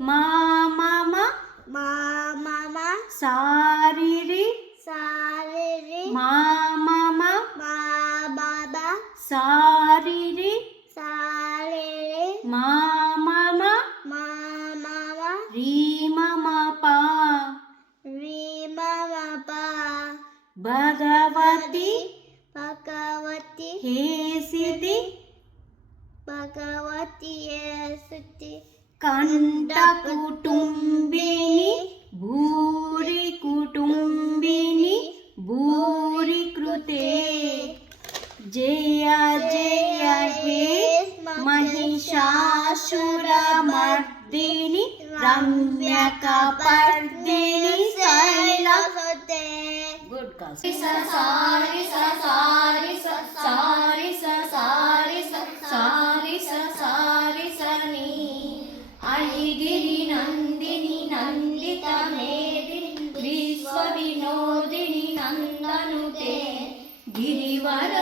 మా మమ మా మమ సారిరి సారిరి మా మమ మా బాబ సారిరి సారిరి మా మమ మా మమ రీ మమ పా రీ మమ ప భగవతి భగవతి హేసితి భగవతి యేసుతి కంఠ కుటుంబిని భూరి కుటుంబిని భూరి కృతే జయ జయ హే महिषासुरमर्दिनि रम्यकपर्दिनि शैलसुते गुड का सारी सारी सारी सारी सारी सारी सनी अळिगिरि नंदिनि नंदित मेदिनि विश्व विनोदिनि नंदनुते गिरिवर